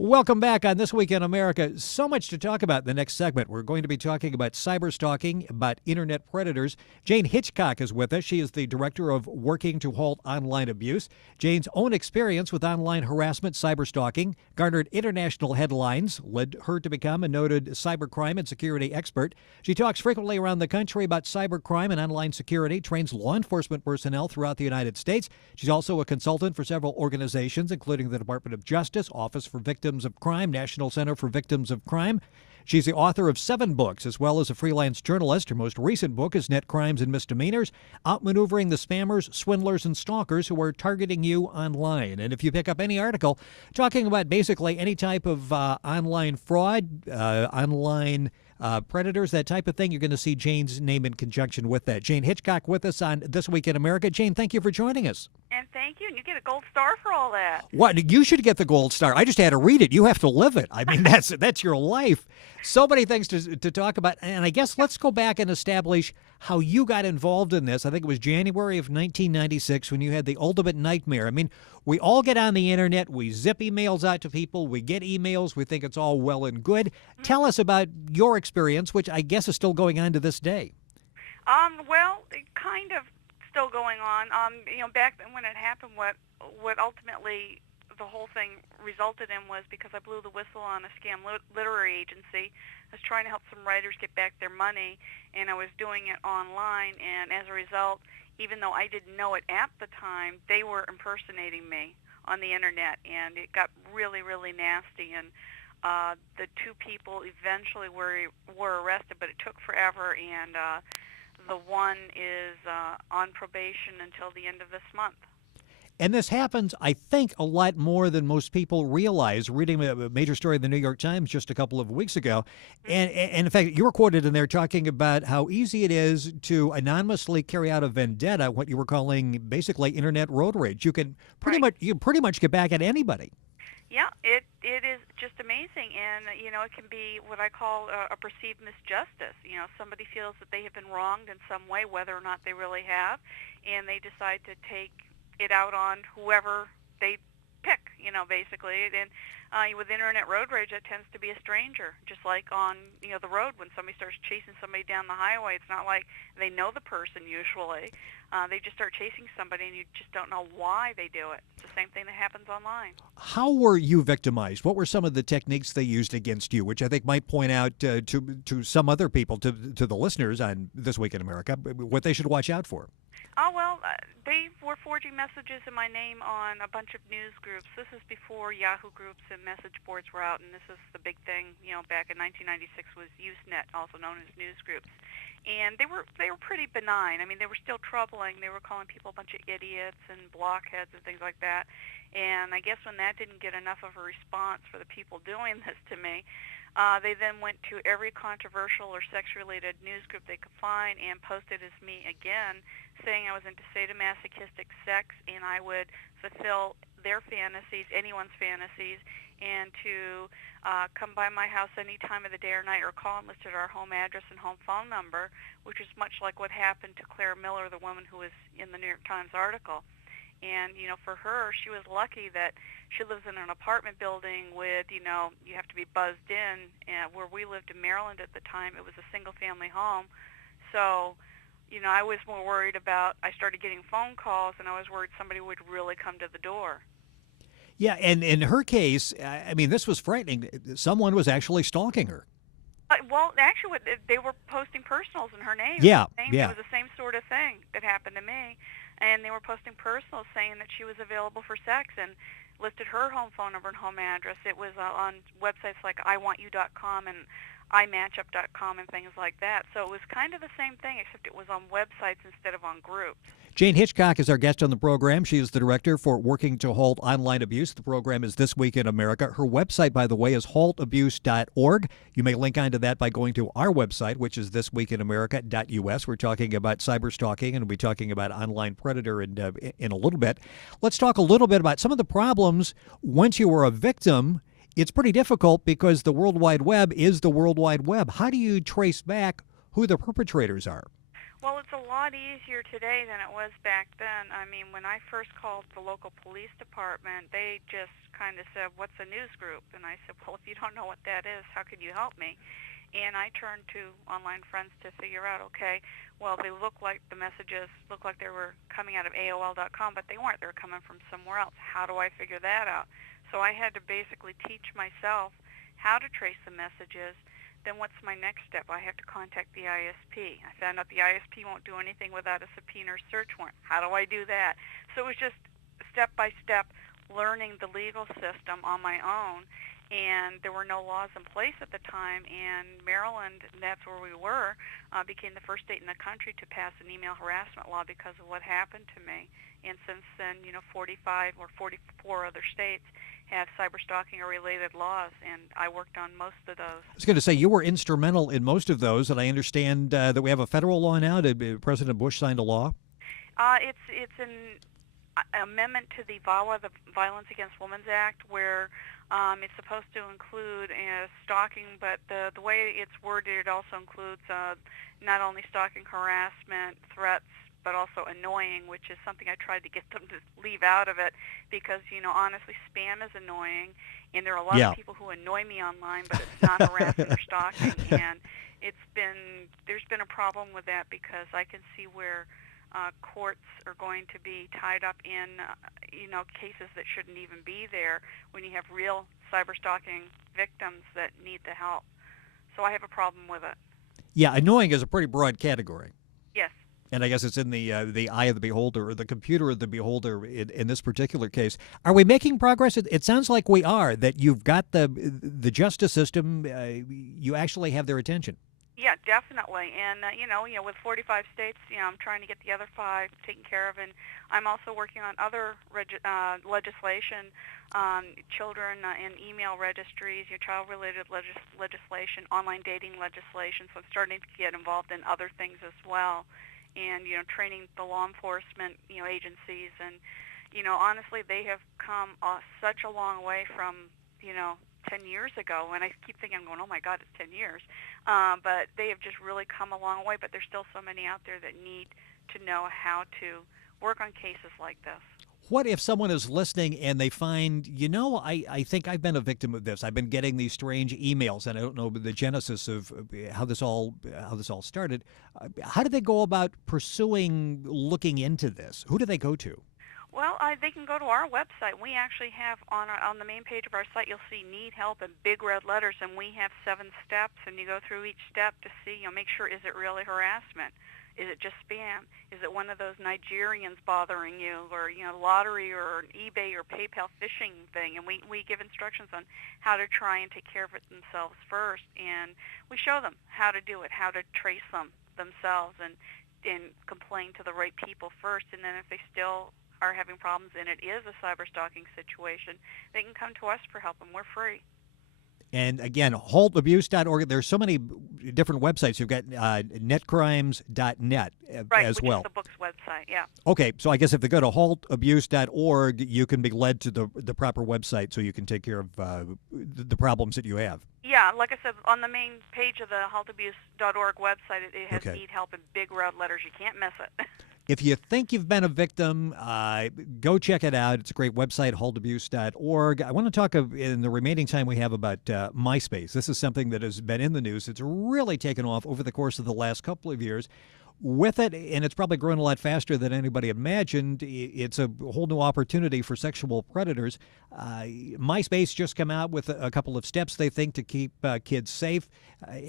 Welcome back on This Week in America. So much to talk about in the next segment. We're going to be talking about cyber stalking, about internet predators. Jane Hitchcock is with us. She is the director of Working to Halt Online Abuse. Jane's own experience with online harassment, cyber stalking, garnered international headlines, led her to become a noted cybercrime and security expert. She talks frequently around the country about cybercrime and online security, trains law enforcement personnel throughout the United States. She's also a consultant for several organizations, including the Department of Justice, Office for Victims of Crime, National Center for Victims of Crime. She's the author of 7 books, as well as a freelance journalist. Her most recent book is Net Crimes and Misdemeanors, Outmaneuvering the Spammers, Swindlers, and Stalkers Who Are Targeting You Online. And if you pick up any article talking about basically any type of online fraud, online predators, that type of thing, you're going to see Jane's name in conjunction with that. Jane Hitchcock with us on This Week in America. Jane, thank you for joining us. And thank you. And you get a gold star for all that. What? You should get the gold star. I just had to read it. You have to live it. I mean, that's your life. So many things to talk about. And I guess let's go back and establish how you got involved in this. I think it was January of 1996 when you had the ultimate nightmare. I mean, we all get on the internet. We zip emails out to people. We get emails. We think it's all well and good. Tell us about your experience, which I guess is still going on to this day. Well, it kind of still going on. Back then when it happened, what ultimately the whole thing resulted in was because I blew the whistle on a scam literary agency. I was trying to help some writers get back their money, and I was doing it online. And as a result, even though I didn't know it at the time, they were impersonating me on the internet, and it got really, really nasty. And the 2 people eventually were arrested, but it took forever. And the one is on probation until the end of this month. And this happens, I think, a lot more than most people realize. Reading a major story in the New York Times just a couple of weeks ago. And in fact, you were quoted in there talking about how easy it is to anonymously carry out a vendetta, what you were calling basically internet road rage. You can pretty much get back at anybody. Yeah, it is just amazing, and it can be what I call a perceived misjustice. Somebody feels that they have been wronged in some way, whether or not they really have, and they decide to take it out on whoever they pick, basically. And with internet road rage, it tends to be a stranger, just like on the road when somebody starts chasing somebody down the highway. It's not like they know the person usually. They just start chasing somebody, and you just don't know why they do it. It's the same thing that happens online. How were you victimized? What were some of the techniques they used against you, which I think might point out to some other people, to the listeners on This Week in America, what they should watch out for? Oh, well, they were forging messages in my name on a bunch of news groups. This is before Yahoo groups and message boards were out, and this is the big thing, back in 1996 was Usenet, also known as news groups. And they were pretty benign. I mean, they were still troubling. They were calling people a bunch of idiots and blockheads and things like that. And I guess when that didn't get enough of a response for the people doing this to me, they then went to every controversial or sex-related news group they could find and posted as me again, saying I was into sadomasochistic sex and I would fulfill their fantasies, anyone's fantasies, and to come by my house any time of the day or night or call and listed our home address and home phone number, which is much like what happened to Claire Miller, the woman who was in the New York Times article. And, for her, she was lucky that she lives in an apartment building with, you have to be buzzed in. And where we lived in Maryland at the time, it was a single-family home. So, I was more worried about, I started getting phone calls, and I was worried somebody would really come to the door. Yeah, and in her case, I mean, this was frightening. Someone was actually stalking her. Well, actually, they were posting personals in her name. Yeah. It was the same sort of thing that happened to me. And they were posting personals saying that she was available for sex and listed her home phone number and home address. It was on websites like iwantyou.com and imatchup.com and things like that. So it was kind of the same thing, except it was on websites instead of on groups. Jane Hitchcock is our guest on the program. She is the director for Working to Halt Online Abuse. The program is This Week in America. Her website, by the way, is haltabuse.org. You may link onto that by going to our website, which is thisweekinamerica.us. We're talking about cyber stalking, and we'll be talking about online predator in a little bit. Let's talk a little bit about some of the problems once you were a victim. It's pretty difficult because the World Wide Web is the World Wide Web. How do you trace back who the perpetrators are? Well, it's a lot easier today than it was back then. I mean, when I first called the local police department, they just kind of said, "What's a news group?" And I said, "Well, if you don't know what that is, how can you help me?" And I turned to online friends to figure out, okay, well, they look like the messages look like they were coming out of AOL.com, but they weren't. They were coming from somewhere else. How do I figure that out? So I had to basically teach myself how to trace the messages. Then what's my next step? I have to contact the ISP. I found out the ISP won't do anything without a subpoena or search warrant. How do I do that? So it was just step by step learning the legal system on my own. And there were no laws in place at the time, and Maryland, and that's where we were, became the first state in the country to pass an email harassment law because of what happened to me. And since then, 45 or 44 other states have cyber stalking or related laws, and I worked on most of those. I was going to say you were instrumental in most of those, and I understand that we have a federal law now. President Bush signed a law. It's an amendment to the VAWA, the Violence Against Women Act, where it's supposed to include stalking, but the way it's worded, it also includes not only stalking, harassment, threats, but also annoying, which is something I tried to get them to leave out of it because, honestly, spam is annoying, and there are a lot of people who annoy me online, but it's not harassment or stalking, and there's been a problem with that because I can see where courts are going to be tied up in, cases that shouldn't even be there when you have real cyber stalking victims that need the help. So I have a problem with it. Yeah, annoying is a pretty broad category. Yes. And I guess it's in the eye of the beholder or the computer of the beholder in this particular case. Are we making progress? It sounds like we are, that you've got the justice system, you actually have their attention. Yeah, definitely. And, with 45 states, I'm trying to get the other 5 taken care of. And I'm also working on other legislation, children and email registries, child-related legislation, online dating legislation. So I'm starting to get involved in other things as well. And, training the law enforcement, agencies. And, honestly, they have come such a long way from, 10 years ago, and I keep thinking, I'm going, oh my God, it's 10 years. But they have just really come a long way, but there's still so many out there that need to know how to work on cases like this. What if someone is listening and they find, I think I've been a victim of this. I've been getting these strange emails, and I don't know the genesis of how this all started. How do they go about looking into this? Who do they go to? Well, they can go to our website. We actually have on the main page of our site, you'll see "Need Help" in big red letters, and we have 7 steps, and you go through each step to see, make sure, is it really harassment? Is it just spam? Is it one of those Nigerians bothering you, or lottery or an eBay or PayPal phishing thing? And we give instructions on how to try and take care of it themselves first, and we show them how to do it, how to trace them themselves, and complain to the right people first, and then if they still are having problems and it is a cyber stalking situation, they can come to us for help, and we're free. And again, haltabuse.org. There's so many different websites. You've got netcrimes.net as well. Right, which is the book's website, yeah. Okay, so I guess if they go to haltabuse.org, you can be led to the proper website so you can take care of the problems that you have. Yeah, like I said, on the main page of the haltabuse.org website, it has "Need Help" in big red letters. You can't miss it. If you think you've been a victim, go check it out. It's a great website, haltabuse.org. I want to talk in the remaining time we have about MySpace. This is something that has been in the news. It's really taken off over the course of the last couple of years. With it, and it's probably grown a lot faster than anybody imagined, it's a whole new opportunity for sexual predators. MySpace just come out with a couple of steps they think to keep kids safe.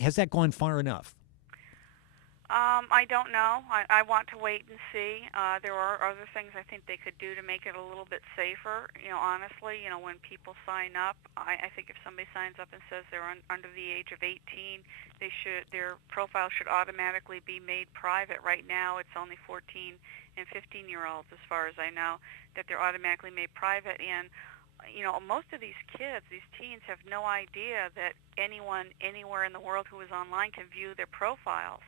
Has that gone far enough? I don't know. I want to wait and see. There are other things I think they could do to make it a little bit safer. Honestly, when people sign up, I think if somebody signs up and says they're under the age of 18, their profile should automatically be made private. Right now, it's only 14 and 15-year-olds, as far as I know, that they're automatically made private. And most of these kids, these teens, have no idea that anyone anywhere in the world who is online can view their profiles.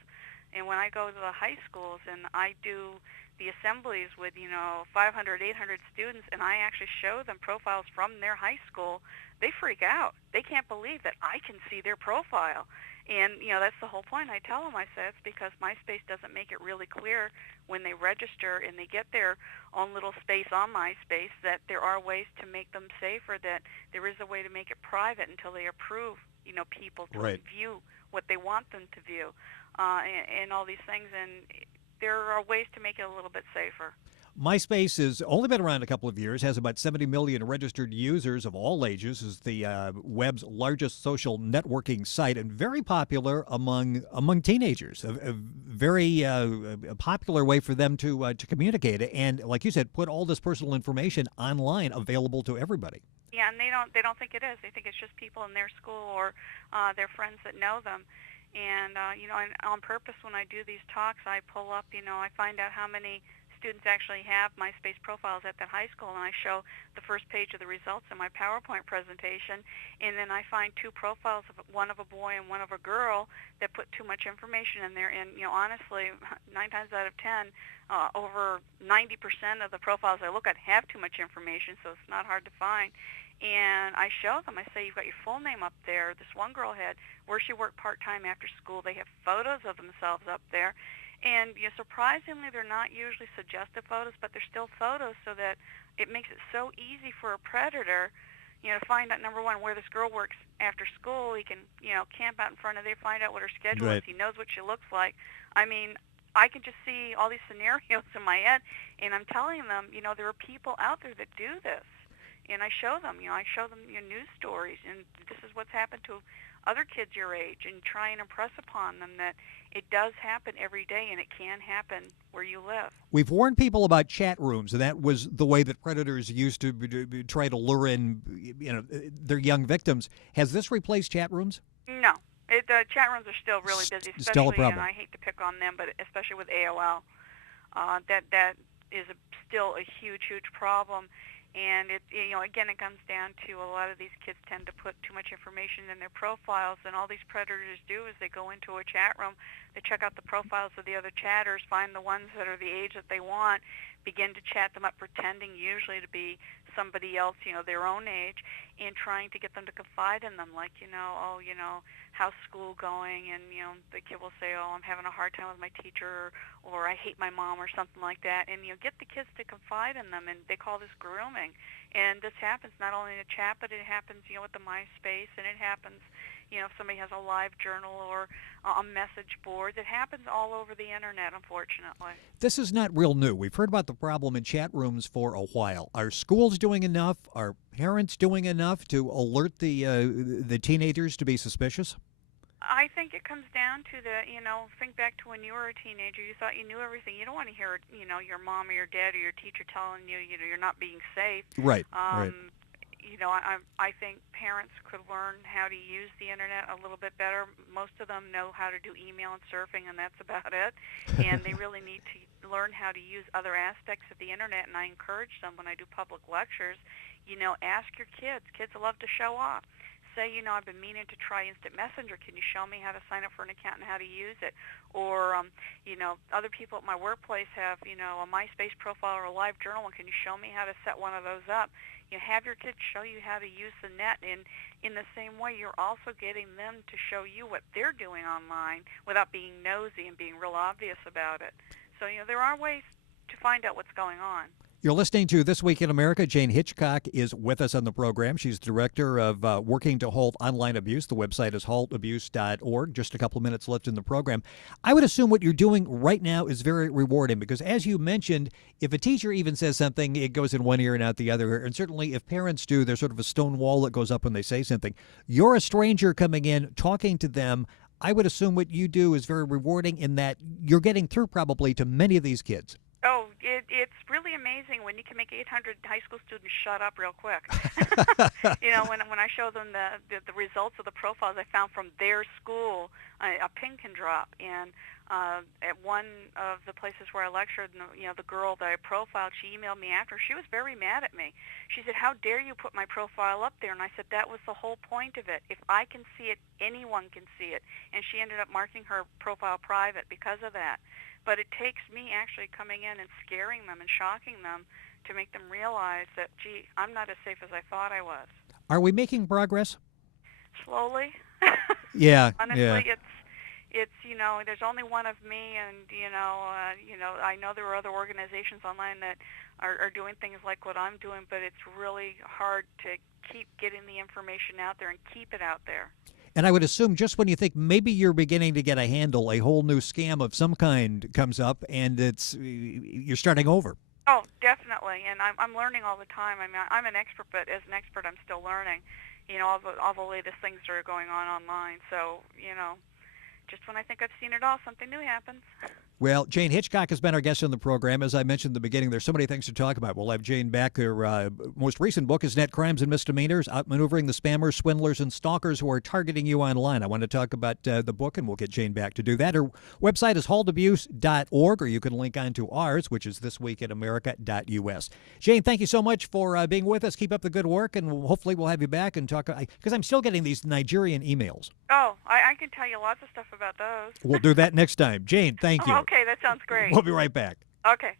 And when I go to the high schools and I do the assemblies with, 500, 800 students, and I actually show them profiles from their high school, they freak out. They can't believe that I can see their profile. And, that's the whole point. I tell them, I say, it's because MySpace doesn't make it really clear when they register and they get their own little space on MySpace that there are ways to make them safer, that there is a way to make it private until they approve, people to Right. view what they want them to view, and all these things. And there are ways to make it a little bit safer. MySpace has only been around a couple of years, has about 70 million registered users of all ages, is the web's largest social networking site, and very popular among teenagers. A very popular way for them to communicate, and like you said, put all this personal information online, available to everybody. Yeah, and they don't think it is. They think it's just people in their school or their friends that know them. And and on purpose, when I do these talks, I pull up. I find out how many students actually have MySpace profiles at that high school, and I show the first page of the results in my PowerPoint presentation, and then I find two profiles, one of a boy and one of a girl, that put too much information in there. And honestly, 9 times out of 10, over 90% of the profiles I look at have too much information, so it's not hard to find. And I show them, I say, you've got your full name up there. This one girl had where she worked part-time after school. They have photos of themselves up there. And surprisingly, they're not usually suggestive photos, but they're still photos, so that it makes it so easy for a predator, to find out, number one, where this girl works after school. He can, camp out in front of there, find out what her schedule is. Right. He knows what she looks like. I mean, I can just see all these scenarios in my head, and I'm telling them, there are people out there that do this. And I show them, news stories, and this is what's happened to other kids your age, and try and impress upon them that it does happen every day, and it can happen where you live. We've warned people about chat rooms, and that was the way that predators used to try to lure in, their young victims. Has this replaced chat rooms? No. Chat rooms are still really busy, especially, Still a problem. and I hate to pick on them, but especially with AOL. That is still a huge, huge problem. And again, it comes down to a lot of these kids tend to put too much information in their profiles, and all these predators do is they go into a chat room, they check out the profiles of the other chatters, find the ones that are the age that they want, begin to chat them up, pretending usually to be somebody else, their own age, and trying to get them to confide in them, like, how's school going? And, the kid will say, oh, I'm having a hard time with my teacher, or I hate my mom, or something like that. And, get the kids to confide in them, and they call this grooming. And this happens not only in the chat, but it happens, with the MySpace, and it happens, if somebody has a live journal or a message board. It happens all over the internet, unfortunately. This is not real new. We've heard about the problem in chat rooms for a while. Are schools doing enough? Are parents doing enough to alert the teenagers to be suspicious? I think it comes down to think back to when you were a teenager. You thought you knew everything. You don't want to hear, your mom or your dad or your teacher telling you, you're not being safe. Right, right. I think parents could learn how to use the internet a little bit better. Most of them know how to do email and surfing, and that's about it. And they really need to learn how to use other aspects of the internet. And I encourage them when I do public lectures, ask your kids. Kids love to show off. Say, I've been meaning to try Instant Messenger. Can you show me how to sign up for an account and how to use it? Or, other people at my workplace have, a MySpace profile or a live journal. Can you show me how to set one of those up? Have your kids show you how to use the net. And in the same way, you're also getting them to show you what they're doing online without being nosy and being real obvious about it. So, there are ways to find out what's going on. You're listening to This Week in America. Jane Hitchcock is with us on the program. She's director of Working to Halt Online Abuse. The website is haltabuse.org. Just a couple of minutes left in the program. I would assume what you're doing right now is very rewarding because, as you mentioned, if a teacher even says something, it goes in one ear and out the other. And certainly if parents do, there's sort of a stone wall that goes up when they say something. You're a stranger coming in, talking to them. I would assume what you do is very rewarding in that you're getting through probably to many of these kids. Oh, it's really amazing when you can make 800 high school students shut up real quick. When I show them the results of the profiles I found from their school, a pin can drop. And at one of the places where I lectured, the girl that I profiled, she emailed me after. She was very mad at me. She said, how dare you put my profile up there? And I said, that was the whole point of it. If I can see it, anyone can see it. And she ended up marking her profile private because of that. But it takes me actually coming in and scaring them and shocking them to make them realize that, gee, I'm not as safe as I thought I was. Are we making progress? Slowly. Yeah, Honestly, yeah. it's there's only one of me, and I know there are other organizations online that are doing things like what I'm doing, but it's really hard to keep getting the information out there and keep it out there. And I would assume just when you think maybe you're beginning to get a handle, a whole new scam of some kind comes up, and you're starting over. Oh, definitely, and I'm learning all the time. I mean, I'm an expert, but as an expert, I'm still learning. All the latest things that are going on online. So, just when I think I've seen it all, something new happens. Well, Jane Hitchcock has been our guest on the program. As I mentioned in the beginning, there's so many things to talk about. We'll have Jane back. Her most recent book is Net Crimes and Misdemeanors, Outmaneuvering the Spammers, Swindlers, and Stalkers Who Are Targeting You Online. I want to talk about the book, and we'll get Jane back to do that. Her website is halledabuse.org, or you can link on to ours, which is thisweekinamerica.us. Jane, thank you so much for being with us. Keep up the good work, and hopefully we'll have you back and talk, because I'm still getting these Nigerian emails. Oh, I can tell you lots of stuff about those. We'll do that next time. Jane, thank you. Okay, that sounds great. We'll be right back. Okay.